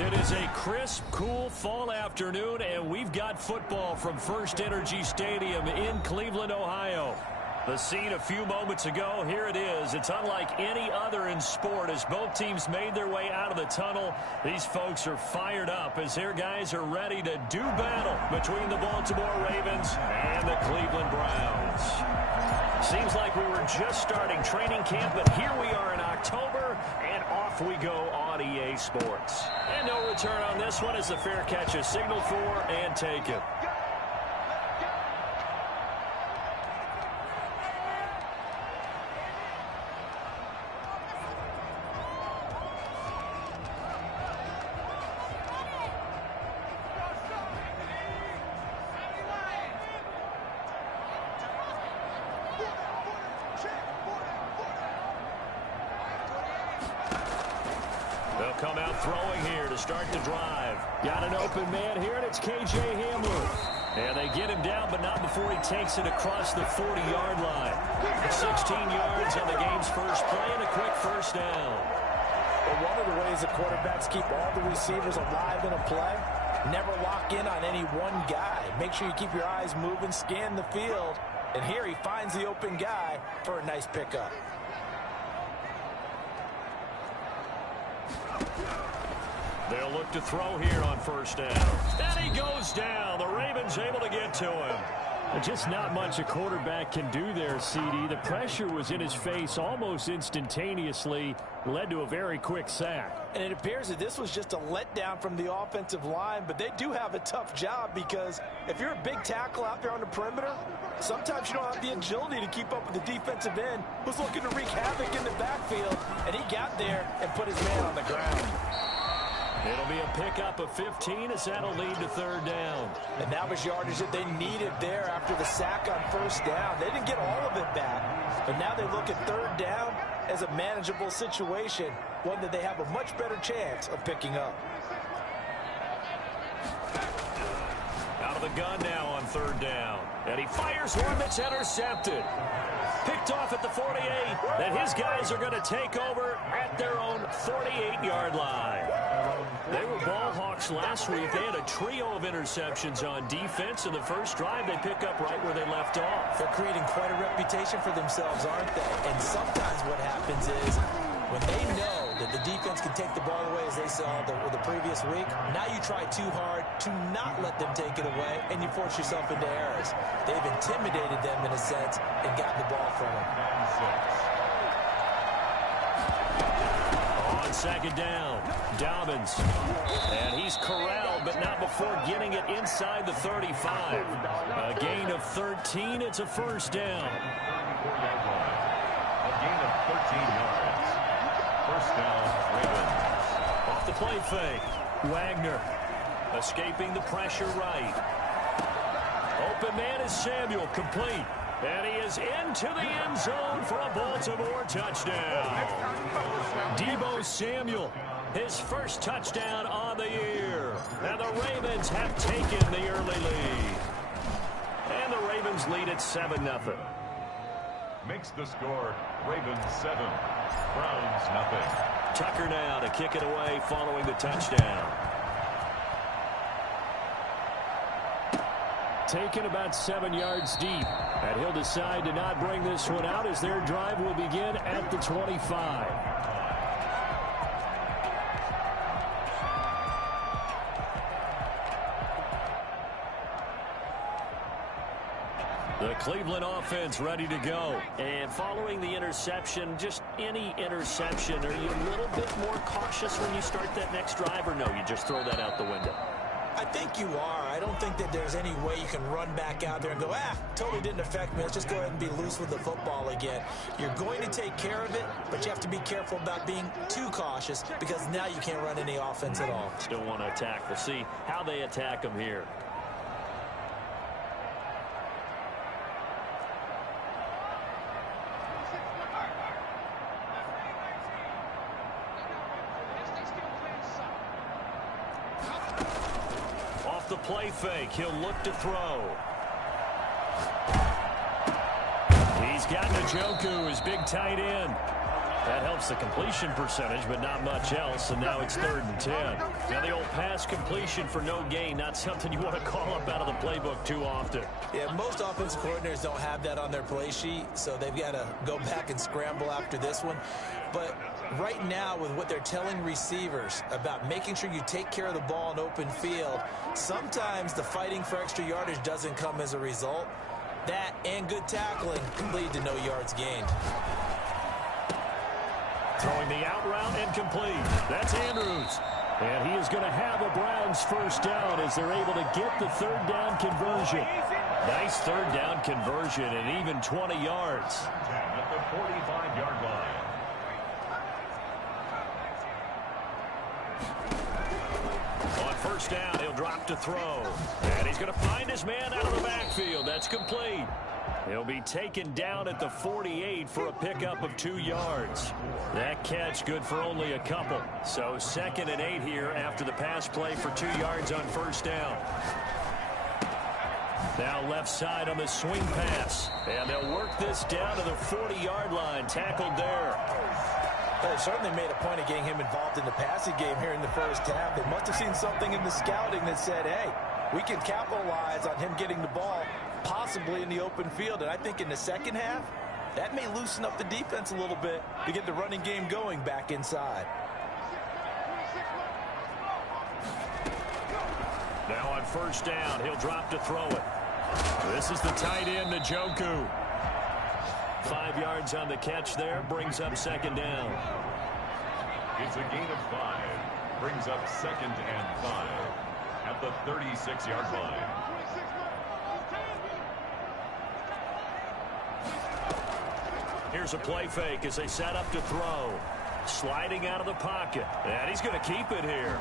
It is a crisp, cool fall afternoon, and we've got football from First Energy Stadium in Cleveland, Ohio. The scene a few moments ago, here it is. It's unlike any other in sport as both teams made their way out of the tunnel. These folks are fired up as their guys are ready to do battle between the Baltimore Ravens and the Cleveland Browns. Seems like we were just starting training camp, but here we are in October, and off we go on EA Sports. And no return on this one as the fair catch is signaled for and taken. They'll come out throwing here to start the drive. Got an open man here, and it's K.J. Hamler. And they get him down, but not before he takes it across the 40-yard line. 16 yards on the game's first play and a quick first down. Well, one of the ways the quarterbacks keep all the receivers alive in a play, never lock in on any one guy. Make sure you keep your eyes moving, scan the field. And here he finds the open guy for a nice pickup. They'll look to throw here on first down. And he goes down. The Ravens able to get to him. Just not much a quarterback can do there, CD. The pressure was in his face almost instantaneously, led to a very quick sack. And it appears that this was just a letdown from the offensive line, but they do have a tough job because if you're a big tackle out there on the perimeter, sometimes you don't have the agility to keep up with the defensive end who's looking to wreak havoc in the backfield, and he got there and put his man on the ground. It'll be a pickup of 15 as that'll lead to third down. And that was yardage that they needed there after the sack on first down. They didn't get all of it back, but now they look at third down as a manageable situation, one that they have a much better chance of picking up. Out of the gun now on third down. And he fires one that's intercepted. Picked off at the 48, and his guys are going to take over at their own 48-yard line. They were ball hawks last week. They had a trio of interceptions on defense. In the first drive, they pick up right where they left off. They're creating quite a reputation for themselves, aren't they? And sometimes what happens is when they know that the defense can take the ball away, as they saw the previous week, now you try too hard to not let them take it away, and you force yourself into errors. They've intimidated them in a sense and gotten the ball from them. On second down, Dobbins. And he's corralled, but not before getting it inside the 35. A gain of 13. It's a first down. A gain of 13 yards. First down, Ravens. Off the play fake. Wagner escaping the pressure right. Open man is Samuel, complete. And he is into the end zone for a Baltimore touchdown. Deebo Samuel, his first touchdown on the year. And the Ravens have taken the early lead. And the Ravens lead at 7-0. Makes the score Ravens 7, Browns nothing. Tucker now to kick it away following the touchdown. Taken about 7 yards deep. And he'll decide to not bring this one out as their drive will begin at the 25. The Cleveland offense ready to go. And following the interception, just any interception, are you a little bit more cautious when you start that next drive, or no, you just throw that out the window? I think you are. I don't think that there's any way you can run back out there and go, totally didn't affect me. Let's just go ahead and be loose with the football again. You're going to take care of it, but you have to be careful about being too cautious because now you can't run any offense at all. Still want to attack. We'll see how they attack them here. The play fake. He'll look to throw. He's got Njoku, his big tight end. That helps the completion percentage, but not much else, and now it's 3rd and 10. Now the old pass completion for no gain, not something you want to call up out of the playbook too often. Yeah, most offensive coordinators don't have that on their play sheet, so they've got to go back and scramble after this one. But right now, with what they're telling receivers about making sure you take care of the ball in open field, sometimes the fighting for extra yardage doesn't come as a result. That and good tackling can lead to no yards gained. Throwing the out route and complete. That's Andrews. And he is going to have a Browns first down as they're able to get the 3rd down conversion. Nice 3rd down conversion and even 20 yards. At the 45-yard line. On first down, he'll drop to throw. And he's going to find his man out of the backfield. That's complete. He'll be taken down at the 48 for a pickup of 2 yards. That catch good for only a couple. So 2nd and 8 here after the pass play for 2 yards on first down. Now left side on the swing pass. And they'll work this down to the 40-yard line. Tackled there. They certainly made a point of getting him involved in the passing game here in the first half. They must have seen something in the scouting that said, hey, we can capitalize on him getting the ball possibly in the open field. And I think in the second half, that may loosen up the defense a little bit to get the running game going back inside. Now on first down, he'll drop to throw it. This is the tight end, Njoku. 5 yards on the catch there, brings up 2nd down. It's a gain of 5. Brings up 2nd and 5 at the 36-yard line. Here's a play fake as they set up to throw. Sliding out of the pocket. And he's going to keep it here.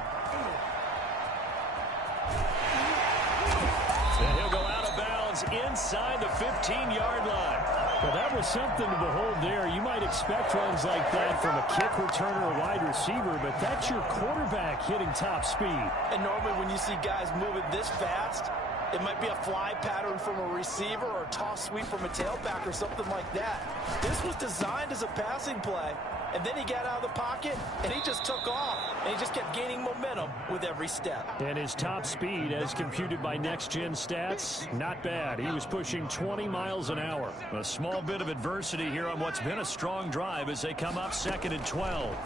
And he'll go out of bounds inside the 15-yard line. Well, that was something to behold there. You might expect runs like that from a kick returner or wide receiver, but that's your quarterback hitting top speed. And normally when you see guys moving this fast, it might be a fly pattern from a receiver or a toss sweep from a tailback or something like that. This was designed as a passing play, and then he got out of the pocket, and he just took off, and he just kept gaining momentum with every step. And his top speed, as computed by Next Gen Stats, not bad. He was pushing 20 miles an hour. A small bit of adversity here on what's been a strong drive as they come up 2nd and 12.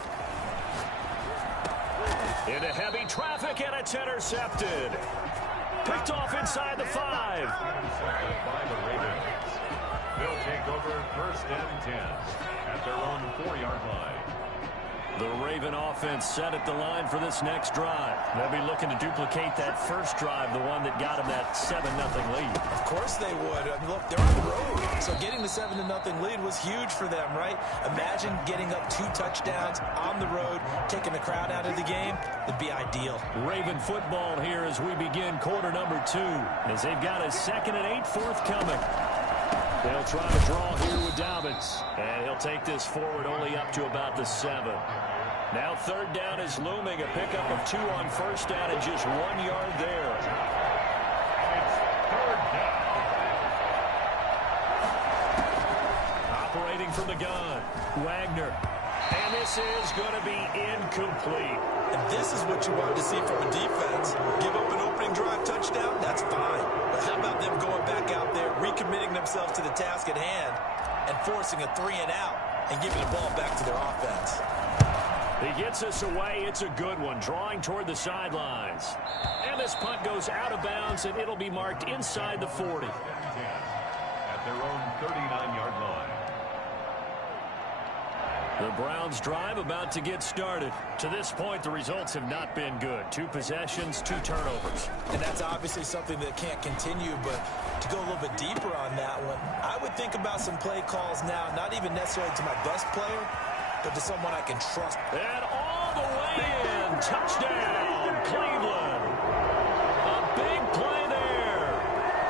Into heavy traffic, and it's intercepted. Picked off inside the 5. Intercepted by the Ravens. They'll take over 1st and 10 at their own 4-yard line. The Raven offense set at the line for this next drive. They'll be looking to duplicate that first drive, the one that got them that 7-0 lead. Of course they would. I mean, look, they're on the road, so getting the 7-0 lead was huge for them, right? Imagine getting up 2 touchdowns on the road, taking the crowd out of the game. It'd be ideal. Raven football here as we begin quarter number 2, as they've got a 2nd and 8 forthcoming. They'll try to draw here with Dobbins, and he'll take this forward only up to about the 7. Now 3rd down is looming, a pickup of 2 on first down and just 1 yard there. It's 3rd down. Operating from the gun, Wagner. And this is going to be incomplete. And this is what you wanted to see from a defense. Give up an opening drive touchdown, that's fine. But how about them going back out there, recommitting themselves to the task at hand, and forcing a 3 and out, and giving the ball back to their offense. He gets us away. It's a good one, drawing toward the sidelines. And this punt goes out of bounds, and it'll be marked inside the 40. At their own 39-yard line. The Browns drive about to get started. To this point, the results have not been good. 2 possessions, 2 turnovers. And that's obviously something that can't continue, but to go a little bit deeper on that one, I would think about some play calls now, not even necessarily to my best player, but to someone I can trust. And all the way in. Touchdown, Cleveland. A big play there.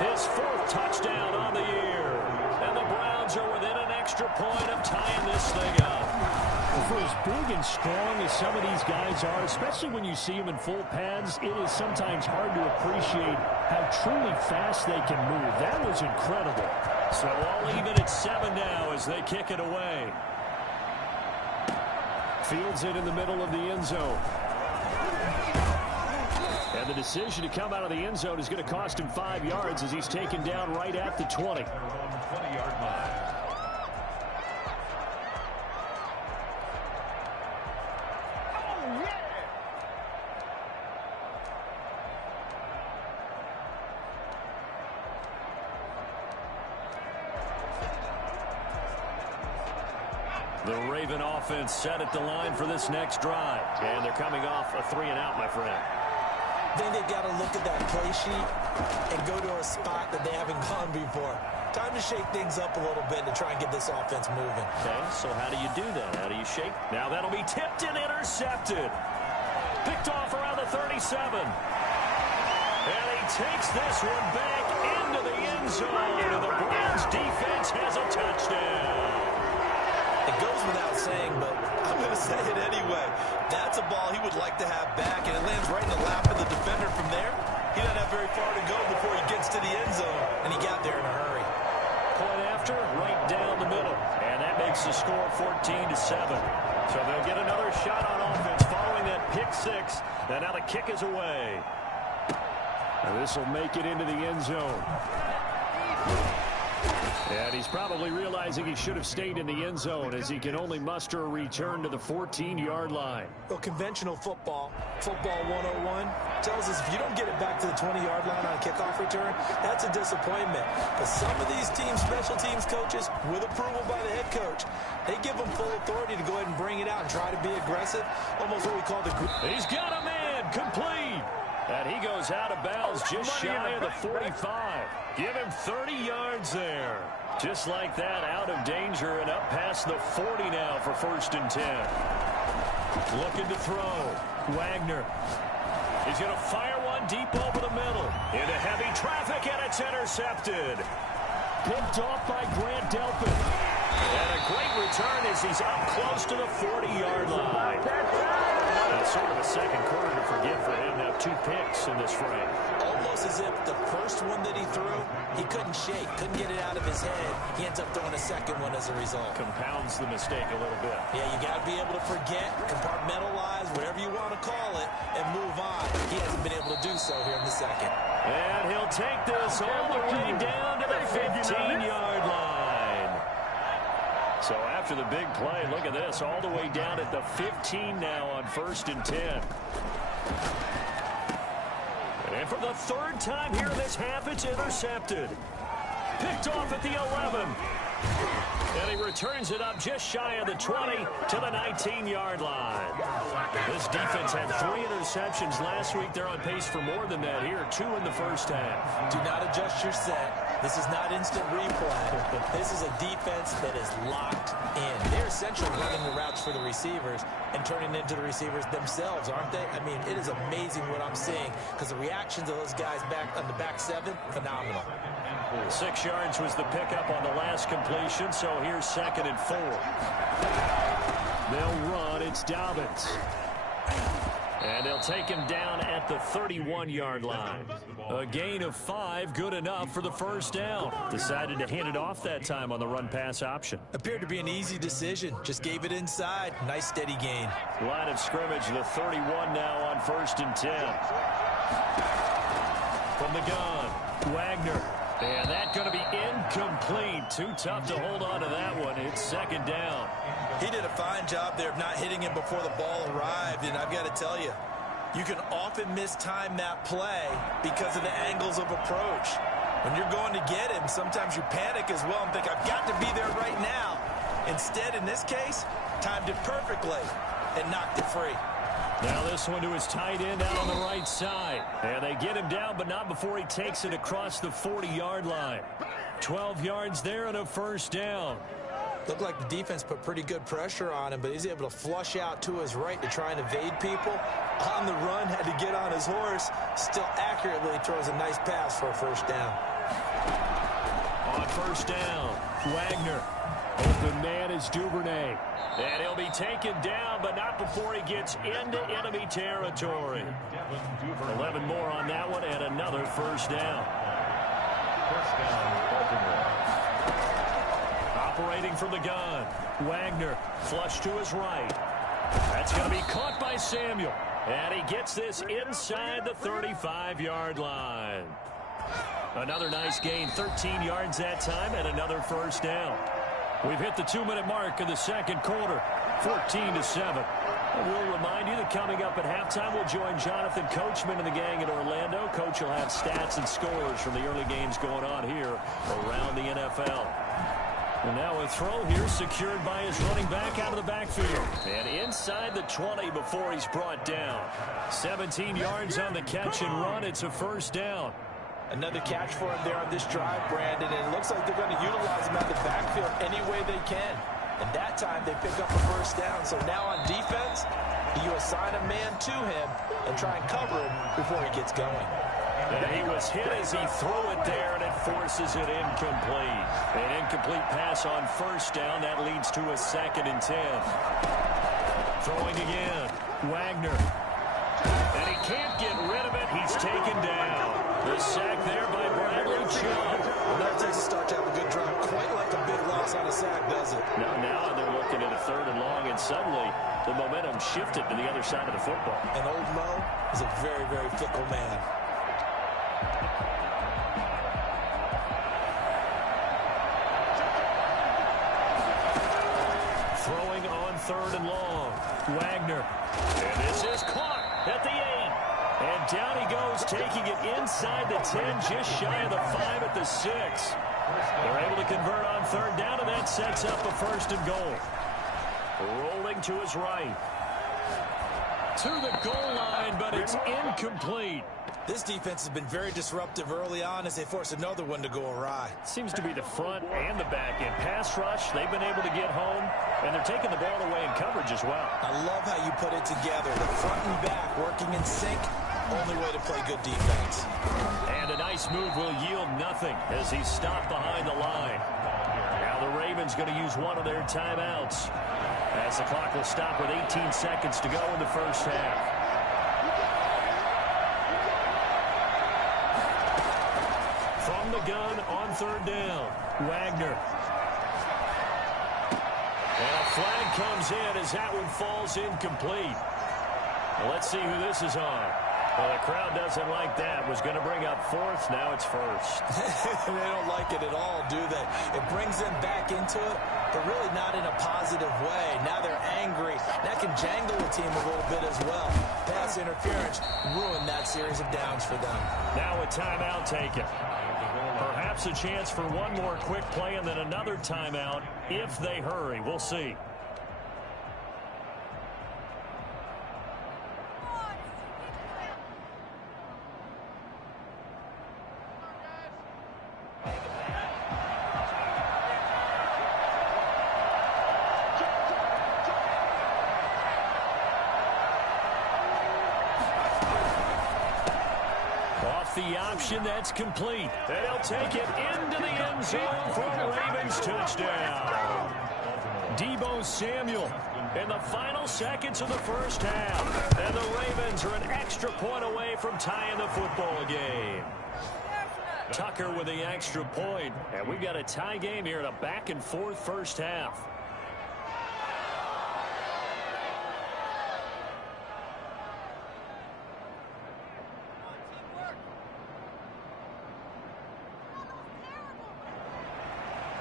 His 4th touchdown on the year. And the Browns are within an extra point of tying this thing up. For as big and strong as some of these guys are, especially when you see them in full pads, it is sometimes hard to appreciate how truly fast they can move. That was incredible. So all even at 7 now as they kick it away. Fields it in the middle of the end zone. And the decision to come out of the end zone is going to cost him 5 yards as he's taken down right at the 20. 20-yard line. The Raven offense set at the line for this next drive. And thee coming off a 3-and-out, my friend. I think they've got to look at that play sheet and go to a spot that they haven't gone before. Time to shake things up a little bit to try and get this offense moving. Okay, so how do you do that? How do you shake? Now that'll be tipped and intercepted. Picked off around the 37. And he takes this one back into the end zone. And the Browns defense has a touchdown. It goes without saying, but I'm going to say it anyway. That's a ball he would like to have back, and it lands right in the lap of the defender from there. He doesn't have very far to go before he gets to the end zone, and he got there in a hurry. Point after, right down the middle. And that makes the score 14-7. So they'll get another shot on offense following that pick six. And now the kick is away. And this will make it into the end zone. And he's probably realizing he should have stayed in the end zone as he can only muster a return to the 14-yard line. Well, conventional football 101, tells us if you don't get it back to the 20-yard line on a kickoff return, that's a disappointment. But some of these teams, special teams coaches, with approval by the head coach, they give them full authority to go ahead and bring it out and try to be aggressive, almost what we call the... He's got a man, complete. And he goes out of bounds just shy of the 45. Give him 30 yards there. Just like that, out of danger and up past the 40 now for 1st and 10. Looking to throw. Wagner. He's going to fire one deep over the middle. Into heavy traffic, and it's intercepted. Picked off by Grant Delpit. And a great return as he's up close to the 40-yard line. That's sort of a second quarter to forget for him to have 2 picks in this frame. Almost as if the first one that he threw, he couldn't shake, couldn't get it out of his head. He ends up throwing a second one as a result. Compounds the mistake a little bit. Yeah, you got to be able to forget, compartmentalize, whatever you want to call it, and move on. He hasn't been able to do so here in the second. And he'll take this all the way down to the 15-yard line. So after the big play, look at this, all the way down at the 15 now on 1st and 10. And for the 3rd time here in this half, it's intercepted. Picked off at the 11. And he returns it up just shy of the 20 to the 19-yard line. This defense had 3 interceptions last week. They're on pace for more than that here, 2 in the first half. Do not adjust your set. This is not instant replay. This is a defense that is locked in. They're essentially running the routes for the receivers and turning into the receivers themselves, aren't they? I mean, it is amazing what I'm seeing because the reactions of those guys back on the back 7, phenomenal. 6 yards was the pickup on the last completion, so here's 2nd and 4. They'll run. It's Dobbins. And they'll take him down at the 31-yard line. A gain of 5, good enough for the 1st down. Decided to hand it off that time on the run-pass option. Appeared to be an easy decision. Just gave it inside. Nice, steady gain. Line of scrimmage, the 31 now on 1st and 10. From the gun, Wagner. And that's going to be incomplete. Too tough to hold on to that one. It's 2nd down. He did a fine job there of not hitting him before the ball arrived, and I've got to tell you, you can often mistime that play because of the angles of approach. When you're going to get him, sometimes you panic as well and think, I've got to be there right now. Instead, in this case, timed it perfectly and knocked it free. Now this one to his tight end out on the right side. And they get him down, but not before he takes it across the 40-yard line. 12 yards there and a 1st down. Looked like the defense put pretty good pressure on him, but he's able to flush out to his right to try and evade people. On the run, had to get on his horse. Still accurately throws a nice pass for a 1st down. On 1st down, Wagner. Open man is Duvernay. And he'll be taken down, but not before he gets into enemy territory. 11 more on that one, and another 1st down. 1st down, Baltimore. Operating from the gun, Wagner, flush to his right. That's going to be caught by Samuel. And he gets this inside the 35-yard line. Another nice gain, 13 yards that time, and another first down. We've hit the 2-minute mark of the second quarter, 14-7. And we'll remind you that coming up at halftime, we'll join Jonathan Coachman and the gang in Orlando. Coach will have stats and scores from the early games going on here around the NFL. And now a throw here secured by his running back out of the backfield. And inside the 20 before he's brought down. 17 yards on the catch and run. It's a first down. Another catch for him there on this drive, Brandon, and it looks like they're going to utilize him out of the backfield any way they can. And that time they pick up a first down. So now on defense, you assign a man to him and try and cover him before he gets going. And he was hit as he threw it there, and it forces it incomplete. An incomplete pass on first down. That leads to a 2nd and 10. Throwing again. Wagner. And he can't get rid of it. He's taken down. The sack there by Bradley Chubb. Well, that takes a start to have a good drive. Quite like a big loss on a sack, does it? Now they're looking at a 3rd and long, and suddenly the momentum shifted to the other side of the football. And old Mo is a very, very fickle man. Throwing on 3rd and long. Wagner. And this is caught at the 8. And down he goes, taking it inside the 10, just shy of the 5 at the 6. They're able to convert on 3rd down, and that sets up a 1st and goal. Rolling to his right. To the goal line, but it's incomplete. This defense has been very disruptive early on as they force another one to go awry. Seems to be the front and the back end. Pass rush, they've been able to get home, and they're taking the ball away in coverage as well. I love how you put it together. The front and back working in sync. Only way to play good defense. And a nice move will yield nothing as he's stopped behind the line. Now the Ravens going to use one of their timeouts as the clock will stop with 18 seconds to go in the first half. From the gun on 3rd down, Wagner. And a flag comes in as that one falls incomplete. Well, let's see who this is on. Well, the crowd doesn't like that. Was going to bring up 4th. Now it's 1st. They don't like it at all, do they? It brings them back into it, but really not in a positive way. Now they're angry. That can jangle the team a little bit as well. Pass interference ruined that series of downs for them. Now a timeout taken. Perhaps a chance for one more quick play and then another timeout if they hurry. We'll see. The option that's complete. And he'll take it into the end zone for a Ravens touchdown. Deebo Samuel in the final seconds of the first half. And the Ravens are an extra point away from tying the football game. Tucker with the extra point. And we've got a tie game here in a back-and-forth first half.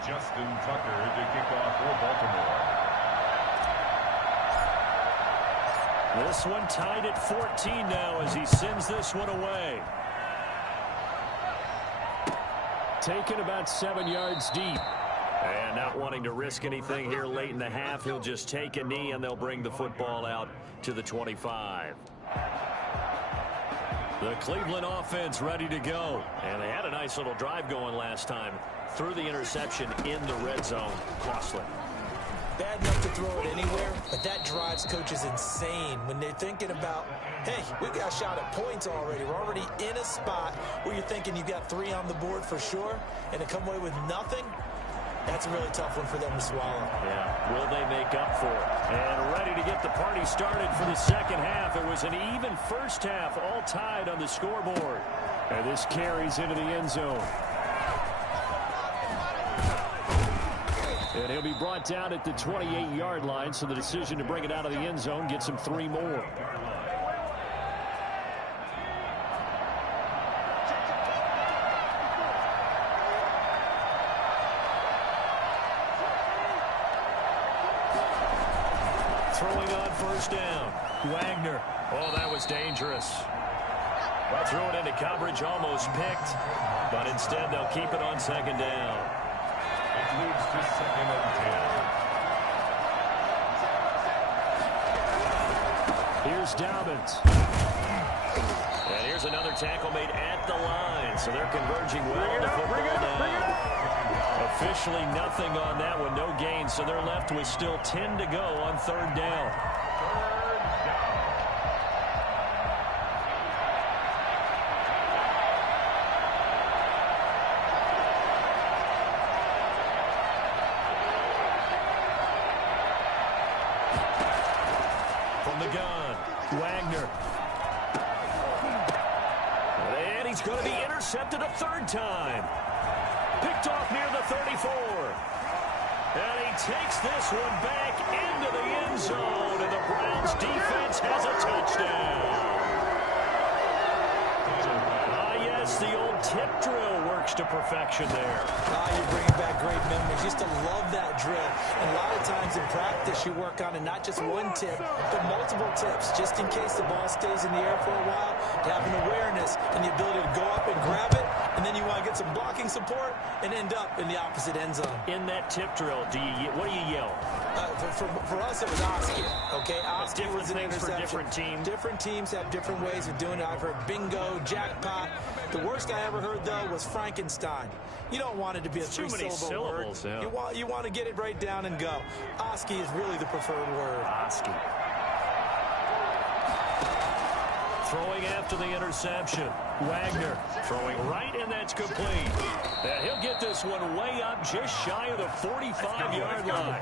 Justin Tucker to kick off for Baltimore. This one tied at 14 now as he sends this one away. Taken about 7 yards deep. And not wanting to risk anything here late in the half, he'll just take a knee and they'll bring the football out to the 25. The Cleveland offense ready to go. And they had a nice little drive going last time. Threw the interception in the red zone. Costly. Bad enough to throw it anywhere, but that drives coaches insane when they're thinking about, hey, we got a shot at points already. We're already in a spot where you're thinking you've got 3 on the board for sure, and to come away with nothing, that's a really tough one for them to swallow. Yeah, will they make up for it? And ready to get the party started for the second half. It was an even first half, all tied on the scoreboard. And this carries into the end zone. And he'll be brought down at the 28-yard line, so the decision to bring it out of the end zone gets him 3 more. Throwing on first down. Wagner. Oh, that was dangerous. Threw it into coverage, almost picked, but instead they'll keep it on second down. It moves to 2nd and 10. Here's Dobbins. And here's another tackle made at the line, so they're converging well to football down. Officially nothing on that one, no gain, so they're left with still 10 to go on 3rd down. From the gun, Wagner. And he's going to be intercepted a 3rd time. Picked off near the 34. And he takes this one back into the end zone, and the Browns defense has a touchdown. Yes, the old tip drill works to perfection there. You're bringing back great memories. Used to love that drill. And a lot of times in practice, you work on it not just one tip, but multiple tips, just in case the ball stays in the air for a while, to have an awareness and the ability to go up and grab it, and then you want to get some blocking support and end up in the opposite end zone. In that tip drill, what do you yell? For us, it was Oski. Okay, Oski was an things interception. for different teams. Different teams have different ways of doing it. I've heard bingo, jackpot. The worst I ever heard, though, was Frankenstein. You don't want it to be a three-syllable word. Yeah. You want to get it right down and go. Oski is really the preferred word. Oski. Throwing after the interception. Wagner throwing right, and that's complete. And he'll get this one way up just shy of the 45-yard line.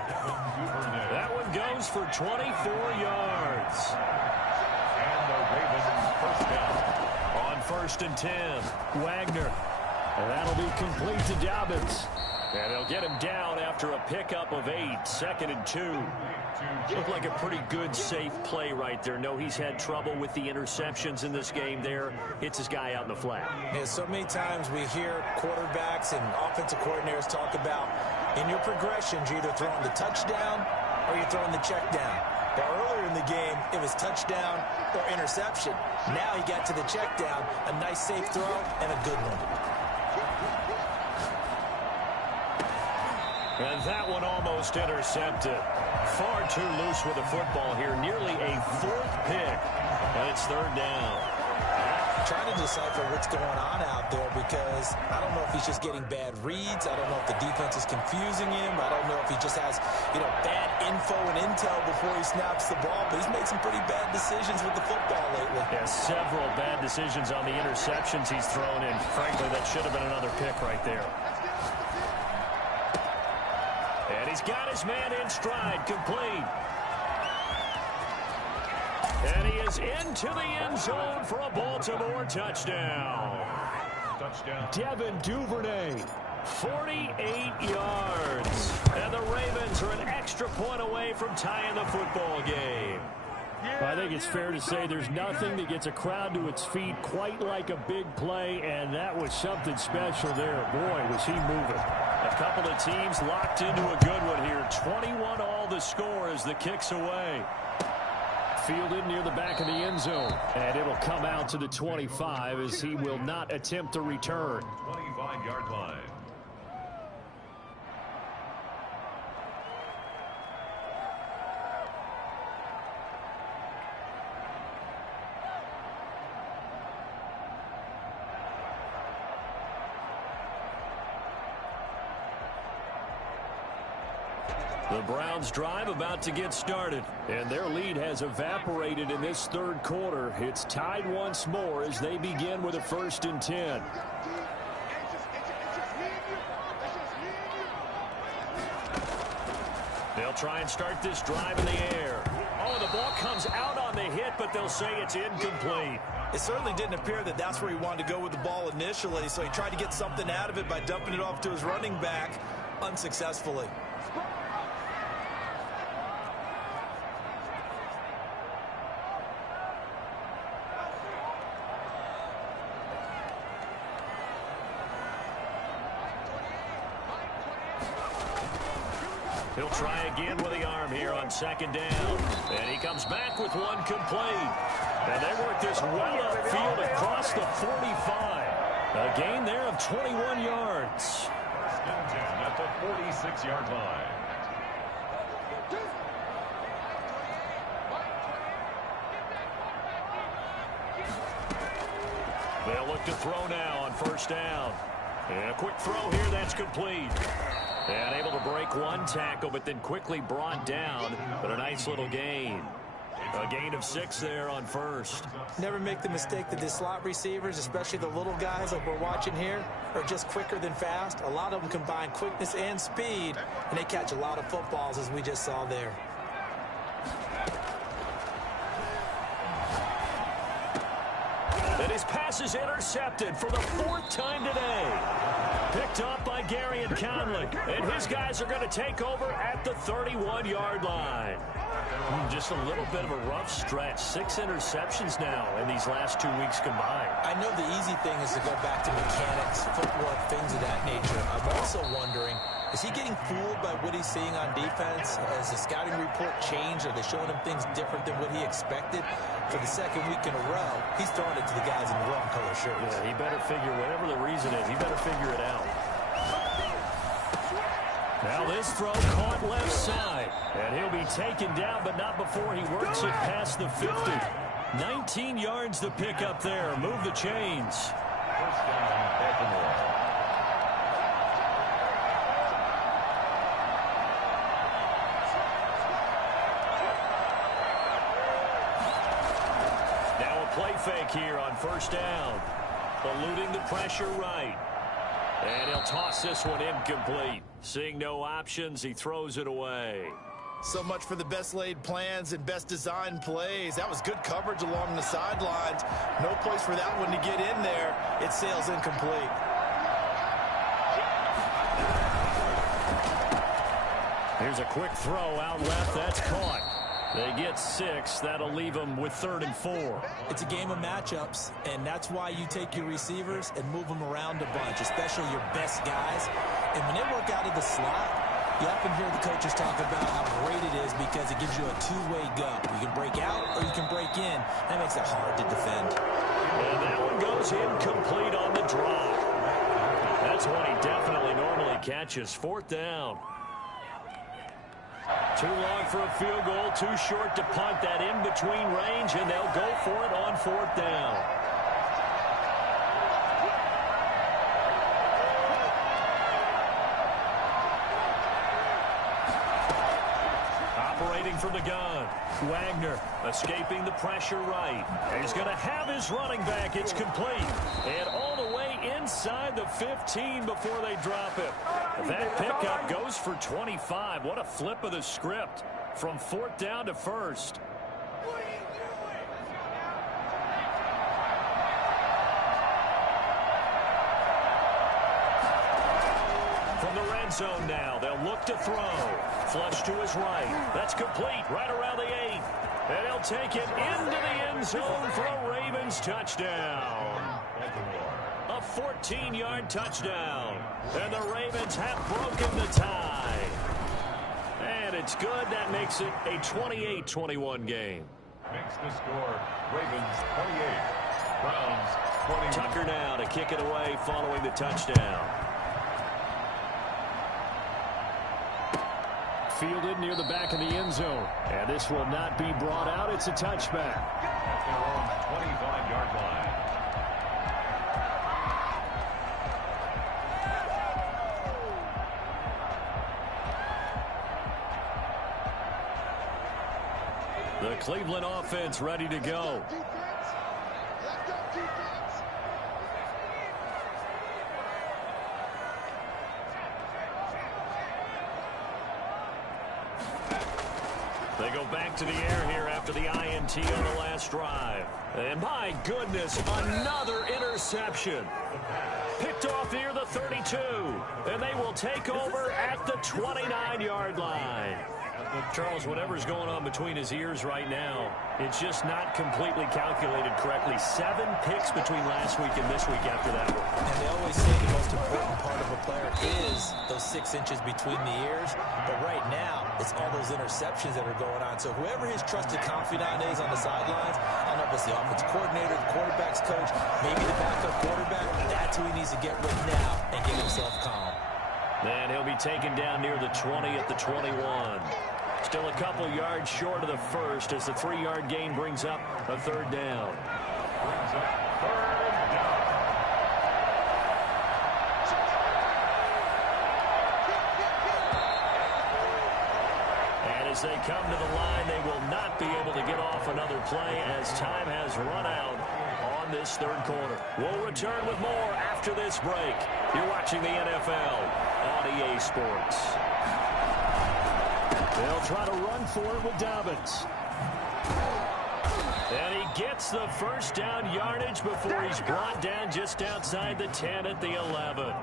That one goes for 24 yards. And the Ravens first down. On 1st and 10, Wagner. And that'll be complete to Dobbins. And they'll get him down after a pickup of 8, 2nd and 2. Looked like a pretty good, safe play right there. No, he's had trouble with the interceptions in this game there. Hits his guy out in the flat. Yeah, so many times we hear quarterbacks and offensive coordinators talk about in your progressions, you're either throwing the touchdown or you're throwing the check down. But earlier in the game, it was touchdown or interception. Now he got to the check down, a nice safe throw, and a good one. And that one almost intercepted. Far too loose with the football here. Nearly a 4th pick. And it's 3rd down. I'm trying to decipher what's going on out there because I don't know if he's just getting bad reads. I don't know if the defense is confusing him. I don't know if he just has, bad info and intel before he snaps the ball. But he's made some pretty bad decisions with the football lately. Yeah, several bad decisions on the interceptions he's thrown in. Frankly, that should have been another pick right there. And he's got his man in stride, complete. And he is into the end zone for a Baltimore touchdown. Devin Duvernay, 48 yards. And the Ravens are an extra point away from tying the football game. I think it's fair to say there's nothing that gets a crowd to its feet quite like a big play, and that was something special there. Boy, was he moving. A couple of teams locked into a good one here. 21 all the score as the kick's away. Fielded near the back of the end zone, and it'll come out to the 25 as he will not attempt to return. 25-yard line. The Browns drive about to get started. And their lead has evaporated in this 3rd quarter. It's tied once more as they begin with a 1st and 10. They'll try and start this drive in the air. Oh, the ball comes out on the hit, but they'll say it's incomplete. It certainly didn't appear that that's where he wanted to go with the ball initially, so he tried to get something out of it by dumping it off to his running back unsuccessfully. He'll try again with the arm here on second down. And he comes back with one complete. And they work this well upfield across the 45. A gain there of 21 yards. First and 10 at the 46-yard line. They'll look to throw now on first down. And a quick throw here, that's complete. And able to break one tackle, but then quickly brought down. But a nice little gain. A gain of 6 there on first. Never make the mistake that the slot receivers, especially the little guys like we're watching here, are just quicker than fast. A lot of them combine quickness and speed, and they catch a lot of footballs, as we just saw there. And his pass is intercepted for the 4th time today. Picked up by Garyon Conley. And his guys are going to take over at the 31-yard line. Just a little bit of a rough stretch. 6 interceptions now in these last 2 weeks combined. I know the easy thing is to go back to mechanics, footwork, things of that nature. I'm also wondering, is he getting fooled by what he's seeing on defense? Has the scouting report changed? Are they showing him things different than what he expected? For the 2nd week in a row, he's throwing it to the guys in the wrong color shirts. Yeah, he better figure, whatever the reason is, he better figure it out. Now this throw caught left side. And he'll be taken down, but not before he works it past the 50. 19 yards to pick up there. Move the chains. First down, Baltimore. Play fake here on first down. Eluding the pressure right. And he'll toss this one incomplete. Seeing no options, he throws it away. So much for the best laid plans and best designed plays. That was good coverage along the sidelines. No place for that one to get in there. It sails incomplete. Here's a quick throw out left. That's caught. They get 6. That'll leave them with 3rd and 4. It's a game of matchups, and that's why you take your receivers and move them around a bunch, especially your best guys. And when they work out of the slot, you often hear the coaches talk about how great it is because it gives you a two-way go. You can break out or you can break in. That makes it hard to defend. And that one goes incomplete on the drop. That's one he definitely normally catches. 4th down. Too long for a field goal, too short to punt. That in between range, and they'll go for it on 4th down. Operating from the gun, Wagner escaping the pressure right. He's going to have his running back. It's complete. And all the way inside the 15 before they drop it. That pickup goes for 25. What a flip of the script from 4th down to 1st. From the red zone now, they'll look to throw. Flush to his right. That's complete right around the 8. And he'll take it into the end zone for a Ravens touchdown. A 14-yard touchdown. And the Ravens have broken the tie. And it's good. That makes it a 28-21 game. Makes the score Ravens 28, Browns 20. Tucker now to kick it away following the touchdown. Fielded near the back of the end zone. And this will not be brought out. It's a touchback. At their own 25-yard line. The Cleveland offense ready to go. They go back to the air here after the INT on the last drive. And my goodness, another interception. picked off near the 32. And they will take over at the 29-yard line. Charles, whatever's going on between his ears right now, it's just not completely calculated correctly. 7 picks between last week and this week after that one. And they always say the most important part of a player is those 6 inches between the ears. But right now, it's all those interceptions that are going on. So whoever his trusted confidant is on the sidelines, I don't know if it's the offensive coordinator, the quarterback's coach, maybe the backup quarterback, that's who he needs to get with now and get himself calm. And he'll be taken down near the 20 at the 21. Still a couple yards short of the first as the 3-yard gain brings up a 3rd down. And as they come to the line, they will not be able to get off another play as time has run out on this 3rd quarter. We'll return with more after this break. You're watching the NFL on EA Sports. They'll try to run for it with Dobbins. And he gets the first down yardage before he's brought down just outside the 10 at the 11.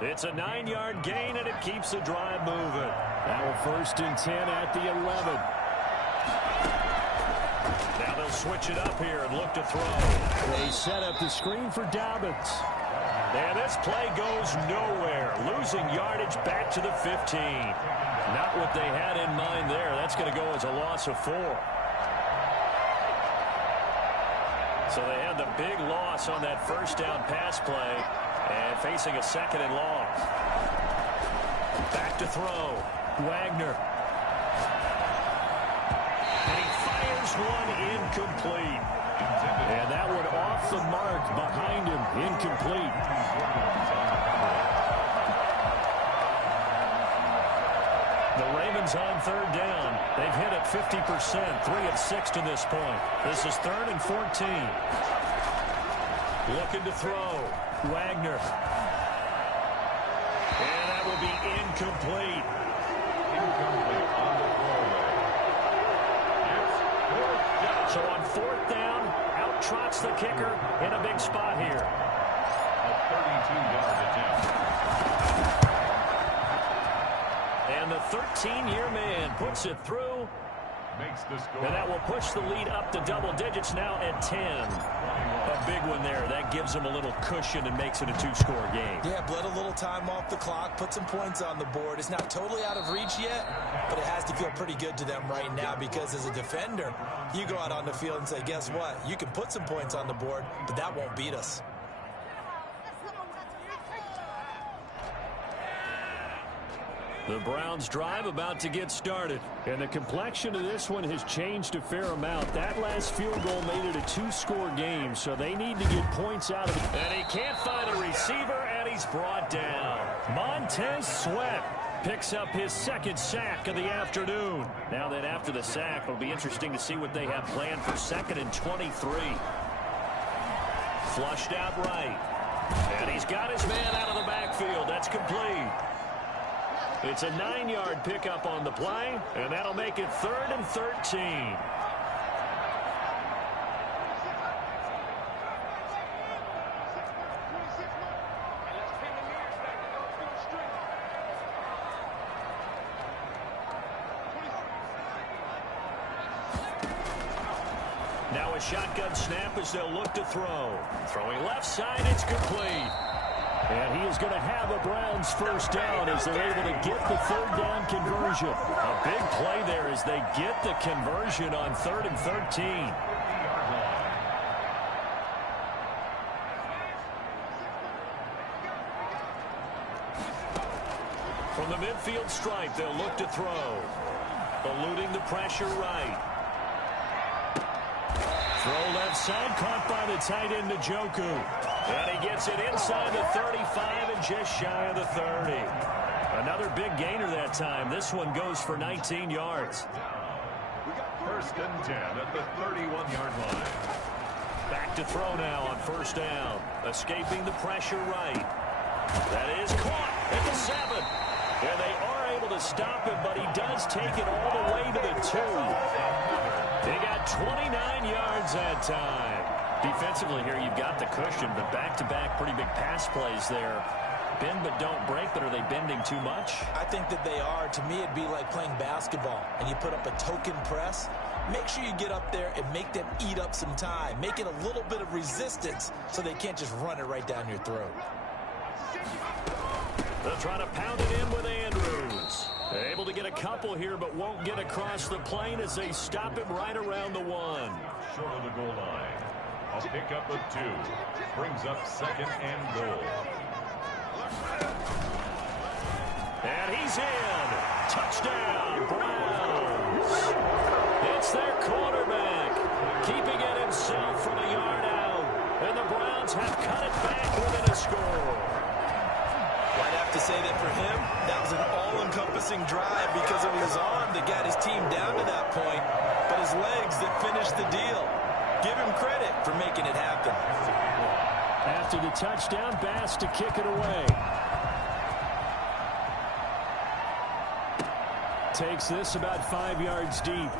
It's a 9-yard gain, and it keeps the drive moving. Now 1st and 10 at the 11. Now they'll switch it up here and look to throw. They set up the screen for Dobbins. And this play goes nowhere. Losing yardage back to the 15. Not what they had in mind there. That's going to go as a loss of 4. So they had the big loss on that first down pass play and facing a 2nd and long. Back to throw. Wagner. And he fires one incomplete. And that one off the mark behind him. Incomplete. The Ravens on 3rd down. They've hit it 50%, 3 of 6 to this point. This is 3rd and 14. Looking to throw. Wagner. And that will be incomplete. So on 4th down, out trots the kicker in a big spot here. A 32-yard attempt. And the 13-year man puts it through. Makes the score. And that will push the lead up to double digits now at 10. A big one there. That gives them a little cushion and makes it a 2-score game. Yeah, bled a little time off the clock, put some points on the board. It's not totally out of reach yet, but it has to feel pretty good to them right now because as a defender, you go out on the field and say, guess what? You can put some points on the board, but that won't beat us. The Browns drive about to get started. And the complexion of this one has changed a fair amount. That last field goal made it a 2-score game, so they need to get points out of it. And he can't find a receiver, and he's brought down. Montez Sweat picks up his 2nd sack of the afternoon. Now that after the sack, it'll be interesting to see what they have planned for 2nd and 23. Flushed out right. And he's got his man out of the backfield. That's complete. It's a 9-yard pickup on the play, and that'll make it 3rd and 13. Now a shotgun snap as they'll look to throw. Throwing left side, it's complete. And he is going to have a Browns 1st down as they're able to get the 3rd down conversion. A big play there as they get the conversion on 3rd and 13. From the midfield stripe, they'll look to throw. Eluding the pressure right. Throw left side, caught by the tight end, Njoku. And he gets it inside the 35 and just shy of the 30. Another big gainer that time. This one goes for 19 yards. 1st and 10 at the 31-yard line. Back to throw now on 1st down. Escaping the pressure right. That is caught at the 7. And they are able to stop him, but he does take it all the way to the 2. They got 29 yards that time. Defensively here, you've got the cushion, but back-to-back pretty big pass plays there. Bend but don't break, but are they bending too much? I think that they are. To me, it'd be like playing basketball, and you put up a token press. Make sure you get up there and make them eat up some time. Make it a little bit of resistance so they can't just run it right down your throat. They'll try to pound it in with Andrews. Able to get a couple here, but won't get across the plane as they stop him right around the 1. Short of the goal line. A pickup of 2. Brings up 2nd and goal. And he's in. Touchdown, Browns. It's their quarterback, keeping it himself from a yard out. And the Browns have cut it back within a score. I'd have to say that for him, that was an all-encompassing drive because it was his arm that got his team down to that point, but his legs that finished the deal. Give him credit for making it happen. After the touchdown, Bass to kick it away. Takes this about 5 yards deep.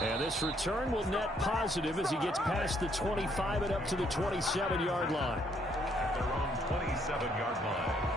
And this return will net positive as he gets past the 25 and up to the 27-yard line. At their own 27-yard line.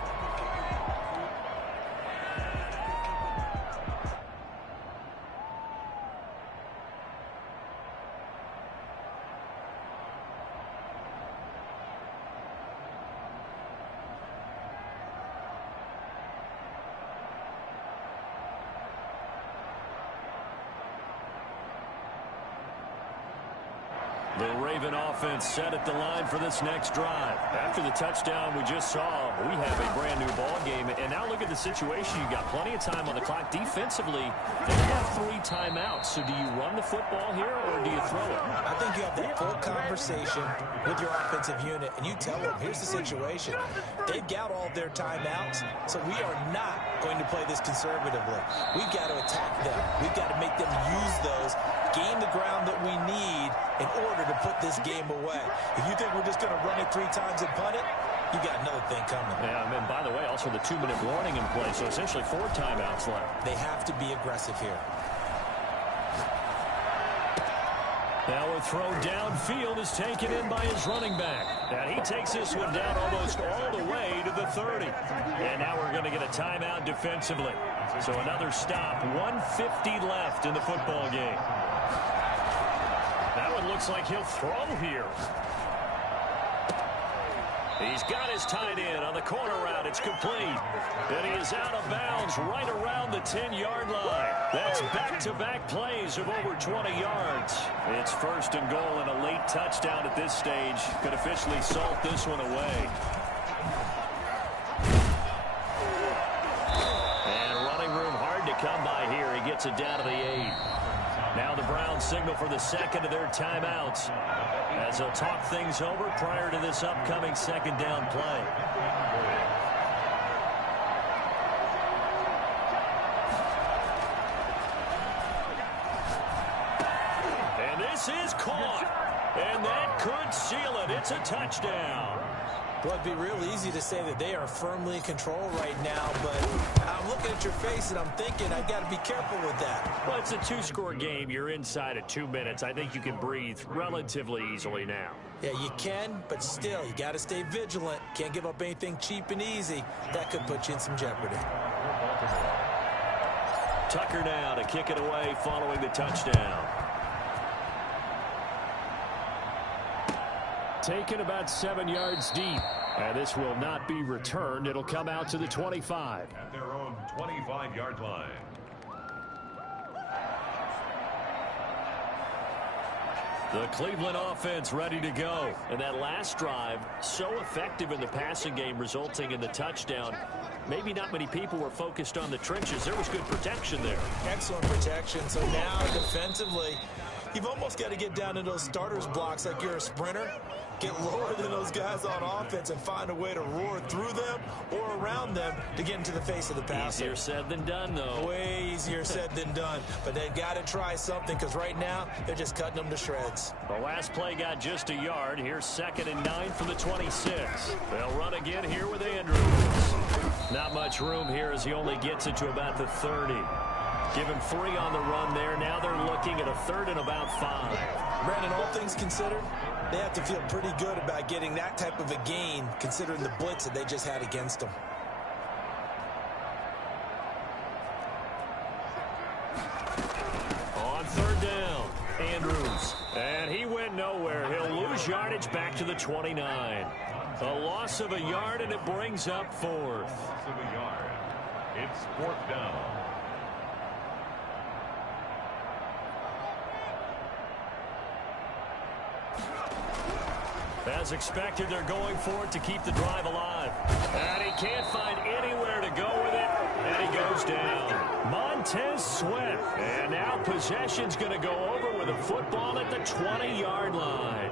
The Raven offense set at the line for this next drive. After the touchdown we just saw, we have a brand new ball game. And now look at the situation. You got plenty of time on the clock. Defensively, they have 3 timeouts. So do you run the football here or do you throw it? I think you have that full conversation with your offensive unit, and you tell them, here's the situation. They've got all their timeouts, so we are not going to play this conservatively. We've got to attack them. We've got to make them use those, gain the ground that we need in order to put this game away. If you think we're just going to run it 3 times and punt it, you got another thing coming. Yeah, and by the way, also the 2-minute warning in play, so essentially 4 timeouts left. They have to be aggressive here. Now a throw downfield is taken in by his running back. And he takes this one down almost all the way to the 30. And now we're going to get a timeout defensively. So another stop, 1:50 left in the football game. That one looks like he'll throw here. He's got his tight end on the corner route. It's complete. And he is out of bounds right around the 10-yard line. That's back-to-back plays of over 20 yards. It's 1st and goal and a late touchdown at this stage. Could officially salt this one away. And running room hard to come by here. He gets it down to the 8. Now the Browns signal for the 2nd of their timeouts as they'll talk things over prior to this upcoming 2nd down play. And this is caught. And that could seal it. It's a touchdown. Well, it'd be real easy to say that they are firmly in control right now, but I'm looking at your face and I'm thinking I've got to be careful with that. Well, it's a 2-score game. You're inside at 2 minutes. I think you can breathe relatively easily now. Yeah, you can, but still, you got to stay vigilant. Can't give up anything cheap and easy. That could put you in some jeopardy. Tucker now to kick it away following the touchdown. Taken about 7 yards deep. And this will not be returned. It'll come out to the 25. At their own 25-yard line. The Cleveland offense ready to go. And that last drive, so effective in the passing game, resulting in the touchdown. Maybe not many people were focused on the trenches. There was good protection there. Excellent protection. So now defensively, you've almost got to get down to those starters blocks like you're a sprinter. Get lower than those guys on offense and find a way to roar through them or around them to get into the face of the passer. Easier said than done, though. Way easier said than done. But they've got to try something because right now they're just cutting them to shreds. The last play got just a yard. Here's 2nd and 9 from the 26. They'll run again here with Andrews. Not much room here as he only gets it to about the 30. Give him 3 on the run there. Now they're looking at a 3rd and about 5. Brandon, all things considered, they have to feel pretty good about getting that type of a gain considering the blitz that they just had against them. On 3rd down, Andrews. And he went nowhere. He'll lose yardage back to the 29. A loss of a yard, and it brings up 4th. Loss of a yard. It's 4th down. As expected, they're going for it to keep the drive alive. And he can't find anywhere to go with it, and he goes down. Montez Sweat. And now possession's going to go over with a football at the 20-yard line.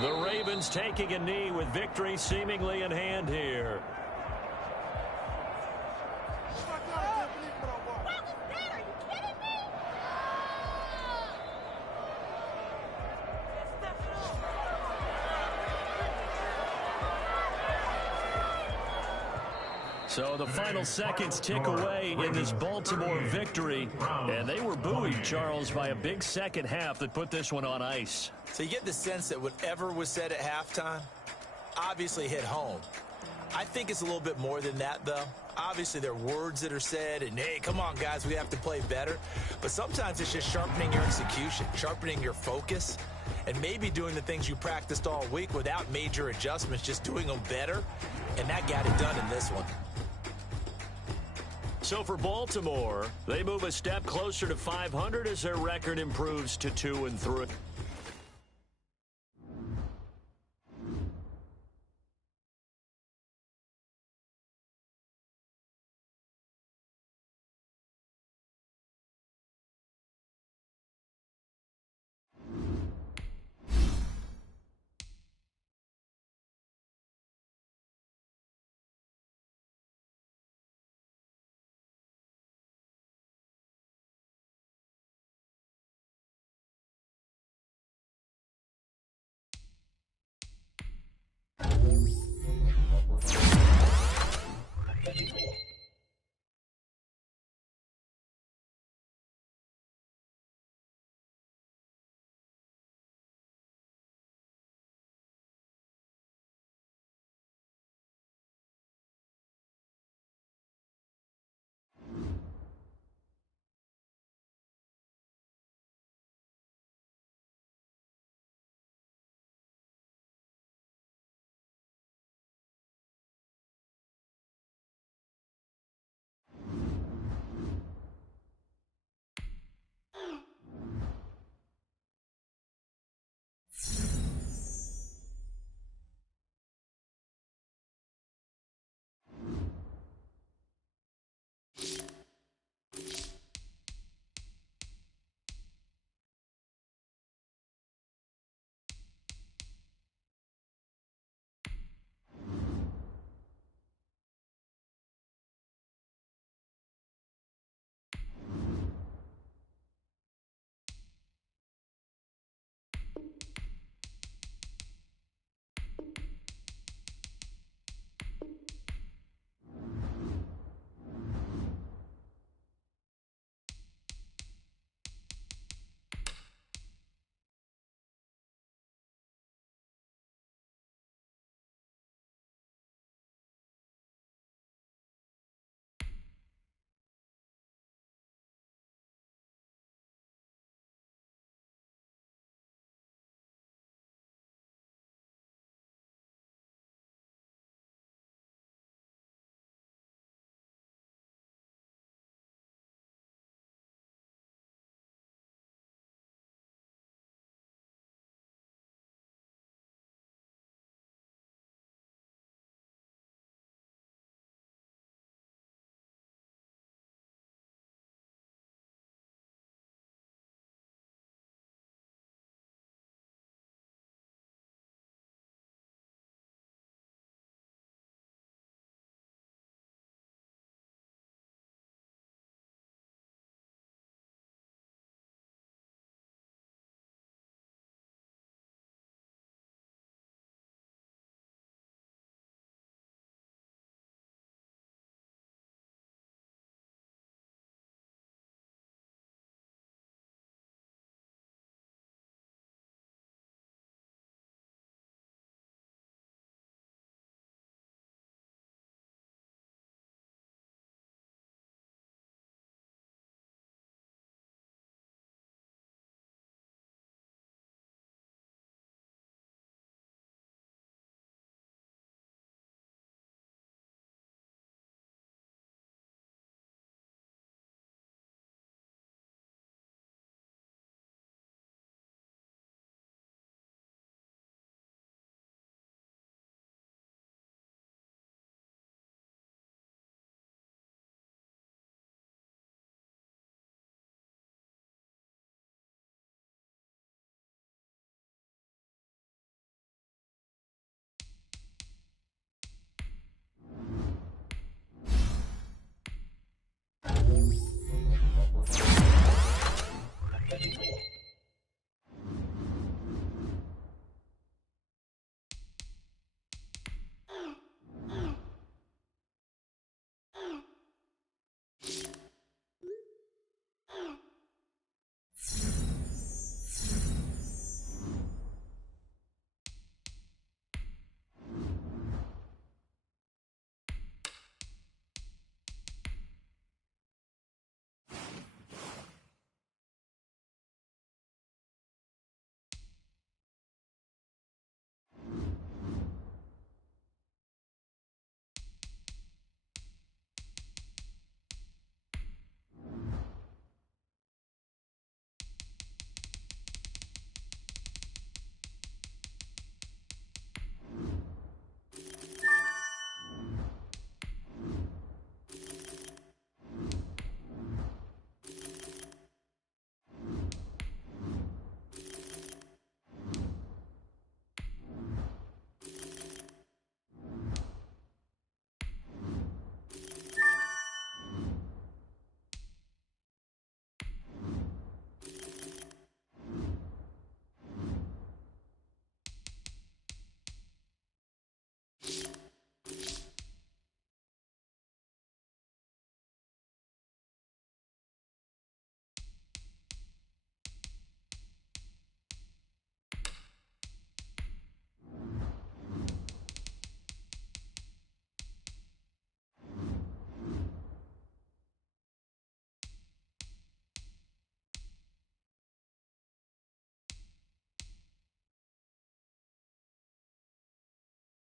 The Ravens taking a knee with victory seemingly in hand here. So the final seconds tick away in this Baltimore victory. And they were buoyed, Charles, by a big second half that put this one on ice. So you get the sense that whatever was said at halftime obviously hit home. I think it's a little bit more than that, though. Obviously, there are words that are said, and, hey, come on, guys, we have to play better. But sometimes it's just sharpening your execution, sharpening your focus, and maybe doing the things you practiced all week without major adjustments, just doing them better. And that got it done in this one. So for Baltimore, they move a step closer to 500 as their record improves to 2-3.